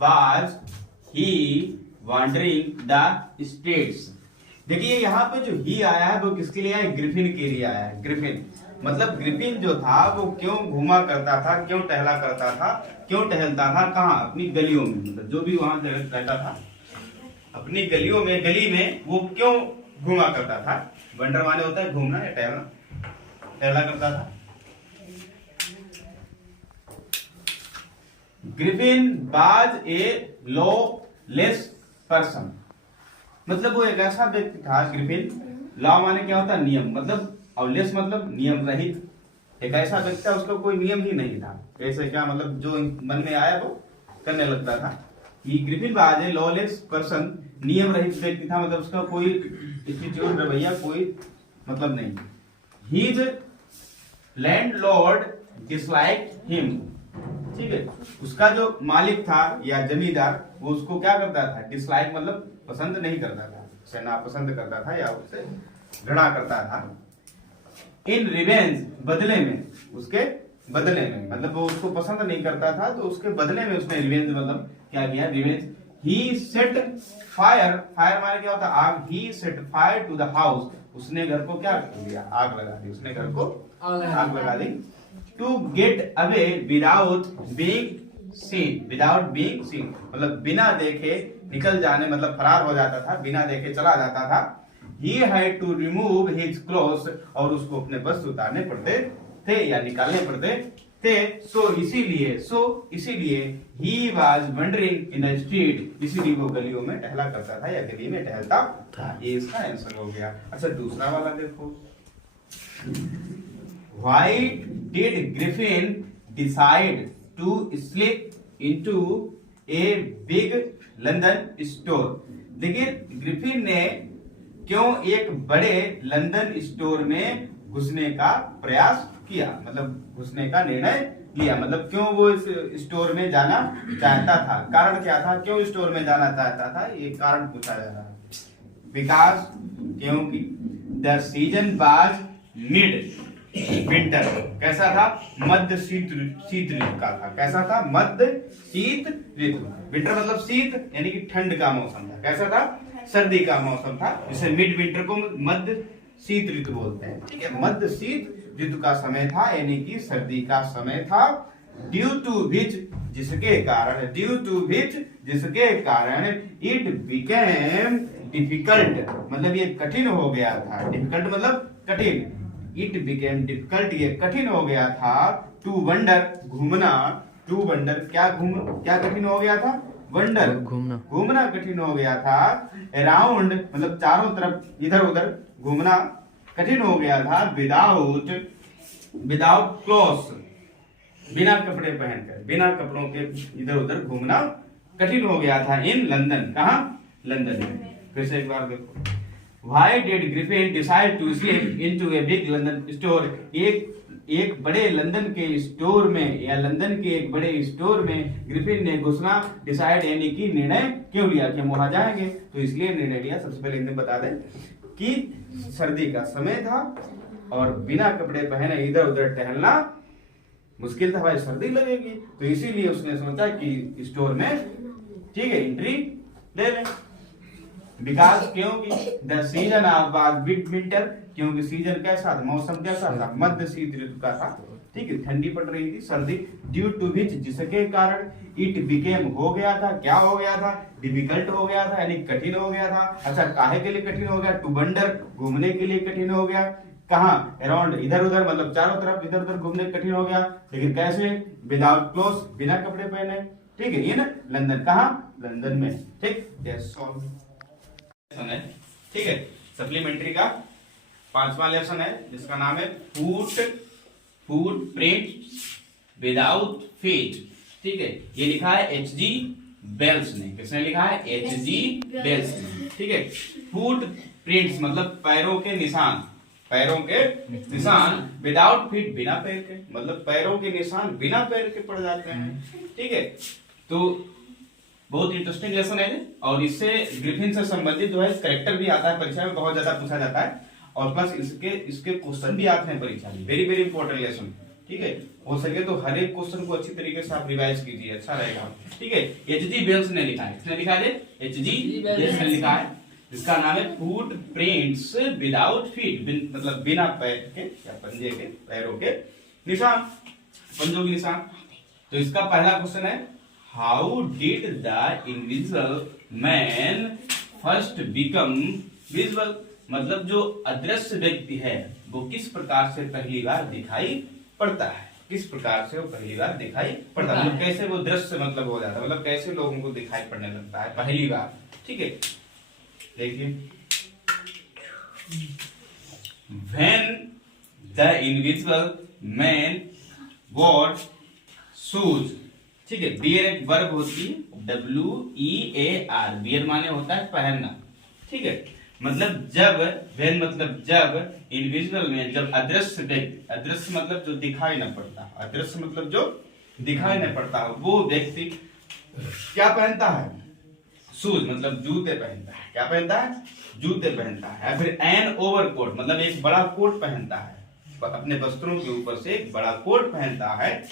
was he wandering the streets। देखिए यहाँ पे जो ही आया है वो किसके लिए आया है? ग्रिफिन के लिए आया है। ग्रिफिन मतलब ग्रिफिन जो था वो क्यों घूमा करता था, क्यों टहला करता था, क्यों टहलता था, कहाँ? अपनी गलियों में, मतलब जो भी वहां रहता था अपनी गलियों में, गली में वो क्यों घूमा करता था? वंडर माने होता है घूमना या टहलना, टहला करता था। Griffin was a lawless person, मतलब वो एक ऐसा व्यक्ति था। ग्रिफिन, लॉ माने क्या होता है? नियम, मतलब और लेस मतलब नियम रहित। एक ऐसा व्यक्ति था उसका कोई नियम ही नहीं था। ऐसे क्या मतलब जो मन में आया वो करने लगता था। ये Griffin was a lawless person, नियम रहित व्यक्ति था, मतलब उसका कोई एटीट्यूड, रवैया कोई मतलब नहीं। हीज लैंडलॉर्ड डिसलाइक्ड हिम, ठीक है, उसका जो मालिक था या जमींदार वो उसको क्या करता था? डिसलाइक मतलब पसंद नहीं करता था, उसे नापसंद करता था या उससे घृणा करता था। इन रिवेंज, बदले में, उसके बदले में, मतलब वो उसको पसंद नहीं करता था तो उसके बदले में उसने रिवेंज मतलब क्या किया? Revenge. He set fire, fire माने क्या होता है? आग। He set fire to the house, उसने घर को क्या कर दिया? आग लगा दी, उसने घर को आग लगा दी। To get away without being seen, without being seen मतलब बिना देखे निकल जाने, मतलब फरार हो जाता था, बिना देखे चला जाता था। He had to remove his clothes, और उसको अपने वस्त्र उतारने पड़ते थे या निकालने पड़ते थे। सो इसीलिए he was wandering in the street, इसीलिए वो गलियों में टहला करता था या गली में टहलता था। ये इसका आंसर हो गया। अच्छा दूसरा वाला देखो। Why did Griffin decide to slip into a big London store? देखिए ग्रिफिन ने क्यों एक बड़े लंदन स्टोर में घुसने का प्रयास किया, मतलब घुसने का निर्णय लिया, मतलब क्यों वो इस स्टोर में जाना चाहता था? कारण क्या था? क्यों स्टोर में जाना चाहता था? ये कारण पूछा जा रहा है। बिकॉज, क्योंकि the season was mid winter, कैसा था? मध्य शीत ऋतु का था। कैसा था? मध्य शीत ऋतु। विंटर मतलब शीत यानी कि ठंड का मौसम था। कैसा था? सर्दी का मौसम था, जिसे मिड विंटर को मध्य शीत ऋतु बोलते हैं। ठीक है, मध्य शीत ऋतु का समय था यानी कि सर्दी का समय था। ड्यू टू विच, जिसके कारण, ड्यू टू विच जिसके कारण, इट बिकेम डिफिकल्ट मतलब ये कठिन हो गया था। डिफिकल्ट मतलब कठिन। इट बिकेम डिफिकल्ट ये कठिन हो गया था। टू वंडर घूमना, टू वंडर क्या कठिन हो गया था? वंडर घूमना कठिन हो गया था। अराउंड मतलब चारों तरफ इधर उधर घूमना कठिन हो गया था। विदाउट क्लोथ्स, बिना कपड़े पहनकर, बिना कपड़ों के इधर उधर घूमना कठिन हो गया था। इन लंदन, कहा? लंदन में। फिर से एक बार देखो। Why did Griffin decide to slip into a big London store? एक बड़े लंदन के स्टोर में या लंदन के एक बड़े स्टोर में ग्रिफिन ने घुसना डिसाइड यानी कि निर्णय क्यों लिया कि हम वहां जाएंगे, तो इसलिए निर्णय लिया। सबसे पहले इन्हें बता दें कि सर्दी का समय था और बिना कपड़े पहने इधर उधर टहलना मुश्किल था, भाई सर्दी लगेगी, तो इसीलिए उसने सोचा कि स्टोर में ठीक है एंट्री ले लें। बिकॉज क्योंकि the season of big winter, क्योंकि सीजन कैसा था, मौसम कैसा था? मध्य शीत ऋतु का था। ठीक है, ठंडी पड़ रही थी, सर्दी। ड्यू टू विच जिसके कारण, इट बिकेम हो गया था, क्या हो गया था? डिफिकल्ट हो गया था यानी कठिन हो गया था। अच्छा काहे के लिए कठिन हो गया? टू वंडर घूमने के लिए कठिन हो गया। कहाँ? अराउंड इधर उधर मतलब चारों तरफ इधर उधर घूमने कठिन हो गया। लेकिन कैसे? विदाउट क्लोथ्स, बिना कपड़े पहने। ठीक है, ये ना लंदन, कहाँ? लंदन में। ठीक है, ठीक है। सप्लीमेंट्री का 5वां लेसन है जिसका नाम है फूड प्रिंट्स विदाउट फीट। ठीक है, ये लिखा है H.G. वेल्स ने। किसने लिखा है? H.G. वेल्स ने। ठीक है, फूड प्रिंट्स मतलब पैरों के निशान, पैरों के निशान विदाउट फीट बिना पैर के, मतलब पैरों के निशान बिना पैर के पड़ जाते हैं। ठीक है, तो बहुत इंटरेस्टिंग लेसन है और इससे ग्रिफिन से संबंधित जो है कैरेक्टर भी आता है परीक्षा में, बहुत ज्यादा पूछा जाता है और प्लस इसके क्वेश्चन भी आते हैं परीक्षा में। वेरी वेरी इंपॉर्टेंट लेसन, ठीक है, हो सके तो हर एक क्वेश्चन को अच्छी तरीके से आप रिवाइज कीजिए, अच्छा रहेगा। ठीक है, एचजी वेल्स ने लिखा है, किसने लिखा है? एचजी वेल्स ने लिखा है। इसका नाम है फुटप्रिंट्स विदाउट फीट, मतलब बिना पैर के या पंजे के, पैरों के निशान, पंजों के निशान। तो इसका पहला क्वेश्चन है, how did the invisible man first become visible, मतलब जो अदृश्य व्यक्ति है वो किस प्रकार से पहली बार दिखाई पड़ता है, किस प्रकार से वो पहली बार दिखाई पड़ता है, मतलब कैसे वो दृश्य मतलब हो जाता है, मतलब कैसे लोगों को दिखाई पड़ने लगता है पहली बार। ठीक है, देखिए, when the invisible man wore shoes, ठीक है, बियर एक वर्ब होती है, WEAR, बियर माने होता है पहनना। ठीक है, मतलब जब, when मतलब जब, इनविजिबल मैन जब अदृश्य व्यक्ति, अदृश्य मतलब जो दिखाई न पड़ता, अदृश्य मतलब जो दिखाई न पड़ता, वो व्यक्ति क्या पहनता है? शूज मतलब जूते पहनता है। क्या पहनता है? जूते पहनता है। फिर एन ओवरकोट मतलब एक बड़ा कोट पहनता है, अपने वस्त्रों के ऊपर से एक बड़ा कोट पहनता है।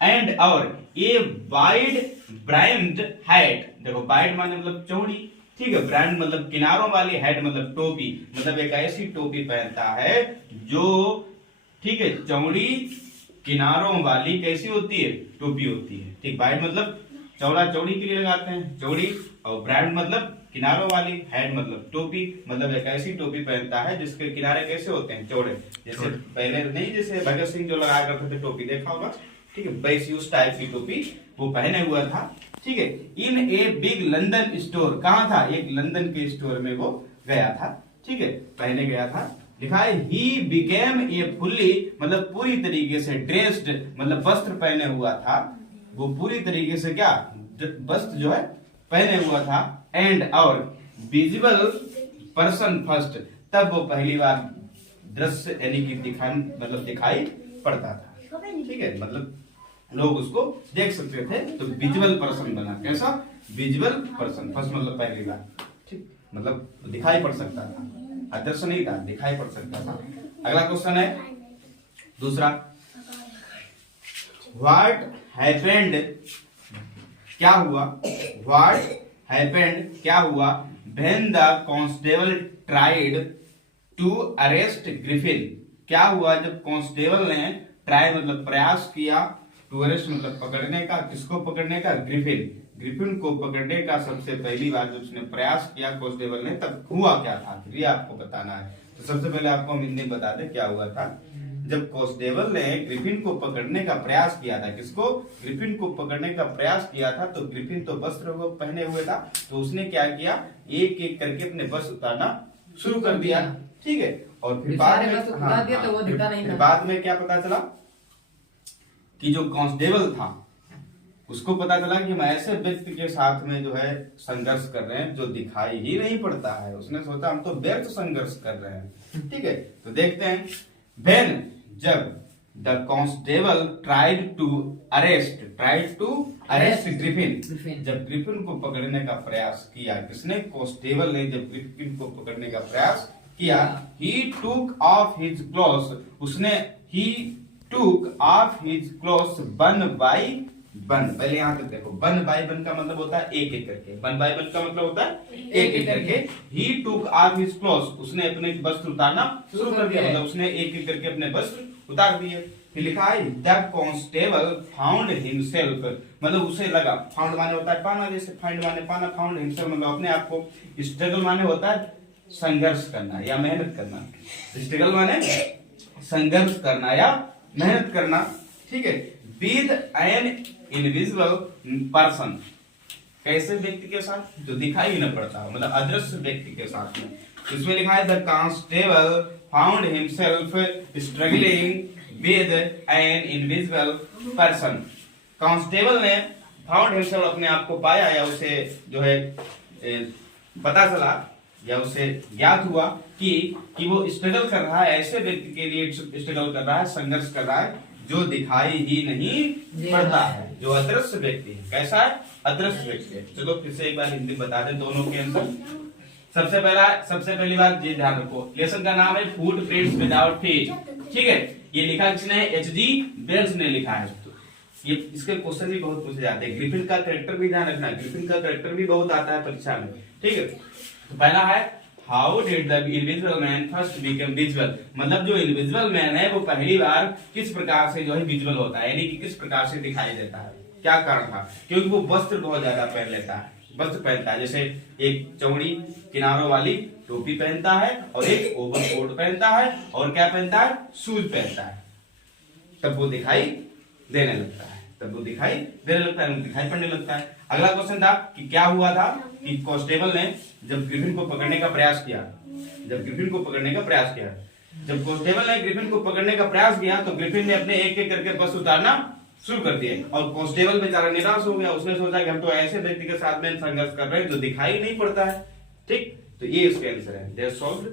एंड और ए वाइड ब्राइम्ड हैट, देखो वाइड माने मतलब चौड़ी, ठीक है, ब्रांड मतलब किनारों वाली, हैट मतलब टोपी, मतलब एक ऐसी टोपी पहनता है जो, ठीक है, चौड़ी किनारों वाली कैसी होती है? टोपी होती है। ठीक, वाइड मतलब चौड़ा, चौड़ी के लिए लगाते हैं चौड़ी, और ब्रांड मतलब किनारों वाली, हेड मतलब टोपी, मतलब एक ऐसी टोपी पहनता है जिसके किनारे कैसे होते हैं? चौड़े, जैसे पहले नहीं, जैसे भगत सिंह जो लगाया करते थे टोपी, देखा होगा। ठीक है, वैसी उस टाइप की टोपी वो पहने हुआ था। ठीक है, इन ए बिग लंदन स्टोर, कहाँ था? एक लंदन के स्टोर में वो गया था। ठीक है, पहने गया था। लिखा है ही बिकेम ए फुल्ली, मतलब पूरी तरीके से ड्रेस्ड, मतलब वस्त्र पहने हुआ था, वो पूरी तरीके से क्या वस्त्र जो है पहने हुआ था। एंड और विजिबल पर्सन फर्स्ट, तब वो पहली बार दृश्य यानी कि दिखाई पड़ता था। ठीक है, मतलब लोग उसको देख सकते थे, तो विजिबल पर्सन बना। कैसा? विजिबल पर्सन, फर्स्ट मतलब पहली बार। ठीक, मतलब दिखाई पड़ सकता था, अदृश्य नहीं था, दिखाई पड़ सकता था। अगला क्वेश्चन है दूसरा, व्हाट हैपेंड, क्या हुआ? व्हाट हैपेंड, क्या हुआ? When the constable tried to arrest Griffin, क्या हुआ जब कांस्टेबल ने ट्राई मतलब प्रयास किया, टू अरेस्ट मतलब पकड़ने का, किसको पकड़ने का? ग्रिफिन, ग्रिफिन को पकड़ने का सबसे पहली बार जब उसने प्रयास किया कांस्टेबल ने, तब हुआ क्या था? ये आपको बताना है। तो सबसे पहले आपको हम हिंदी बता दें क्या हुआ था। जब कांस्टेबल ने ग्रिफिन को पकड़ने का प्रयास किया था, किसको? ग्रिफिन को पकड़ने का प्रयास किया था, तो ग्रिफिन तो वस्त्र वो पहने हुए था, तो उसने क्या किया? एक एक करके अपने वस्त्र उतारना शुरू कर दिया। ठीक है, और फिर बाद में क्या पता चला कि जो कांस्टेबल था उसको पता चला कि हम ऐसे व्यक्ति के साथ में जो है संघर्ष कर रहे हैं जो दिखाई ही नहीं पड़ता है। उसने सोचा हम तो व्यर्थ संघर्ष कर रहे हैं। ठीक है, तो देखते हैं। Then जब the constable tried to arrest Griffin, जब ग्रिफिन को पकड़ने का प्रयास किया, किसने? कांस्टेबल ने जब ग्रिफिन को पकड़ने का प्रयास किया, he took off his clothes, उसने he took off his clothes one by one, पहले यहाँ तक देखो, वन बाय वन का मतलब होता है एक एक करके, वन बाय वन का मतलब होता है एक एक करके। ही टूक ऑफ हिज क्लोथ्स, उसने अपने वस्त्र उतारना शुरू कर दिया, मतलब उसने एक एक करके अपने वस्त्र उतार दिए। फिर लिखा है द कांस्टेबल फाउंड हिमसेल्फ, मतलब उसे लगा, फाउंड माने होता है पाना, जैसे फाइंड माने पाना, फाउंड हिमसेल्फ मतलब अपने आप को, स्ट्रगल माने होता है संघर्ष करना या मेहनत करना, स्ट्रगल माने संघर्ष करना या मेहनत करना। ठीक है, विद एन इनविजिबल पर्सन, कैसे व्यक्ति के साथ? जो दिखाई न पड़ता, मतलब अदृश्य व्यक्ति के साथ में। इसमें लिखा है the constable found himself struggling with an invisible person, constable ने फाउंड हिमसेल्फ अपने आप को पाया, या उसे जो है पता चला या उसे ज्ञात हुआ कि वो स्ट्रगल कर रहा है, ऐसे व्यक्ति के लिए स्ट्रगल कर रहा है, संघर्ष कर रहा है जो दिखाई ही नहीं पड़ता है, जो अदृश्य व्यक्ति है। कैसा है? अदृश्य व्यक्ति है। चलो फिर से एक बार हिंदी बता दें दोनों के आंसर। सबसे पहली बात ये ध्यान रखो, लेसन का नाम है फुटप्रिंट्स विदाउट फीट। ठीक है, ये लिखा किसने है? एच.जी. वेल्स ने लिखा है। तो ये इसके क्वेश्चन भी बहुत पूछे जाते हैं। ग्रिफिन का कैरेक्टर भी ध्यान रखना, ग्रिफिन का कैरेक्टर भी बहुत आता है परीक्षा में, ठीक है। तो पहला है how did the invisible man first become visual, मतलब जो इनविजिबल मैन है वो पहली बार किस प्रकार से जो है विजुअल होता है, यानी कि किस प्रकार से दिखाई देता है, क्या कारण था? क्योंकि वो वस्त्र बहुत ज्यादा पहन लेता है, वस्त्र पहनता है, जैसे एक चौड़ी किनारों वाली टोपी पहनता है और एक ओवरकोट पहनता है और क्या पहनता है? शूज पहनता है, तब वो दिखाई देने लगता है, तब वो दिखाई देने लगता है, दिखाई पड़ने लगता है। अगला क्वेश्चन था कि क्या हुआ था कि कांस्टेबल ने जब ग्रिफिन को पकड़ने का प्रयास किया, जब ग्रिफिन को पकड़ने का प्रयास किया, जब कांस्टेबल ने ग्रिफिन को पकड़ने का प्रयास किया तो ग्रिफिन ने अपने एक एक करके बस उतारना शुरू कर दिए और कांस्टेबल बेचारा निराश हो गया। उसने सोचा कि हम तो ऐसे व्यक्ति के साथ में संघर्ष कर रहे हैं जो दिखाई नहीं पड़ता है, ठीक। तो ये इसका आंसर है। दे सॉल्व्ड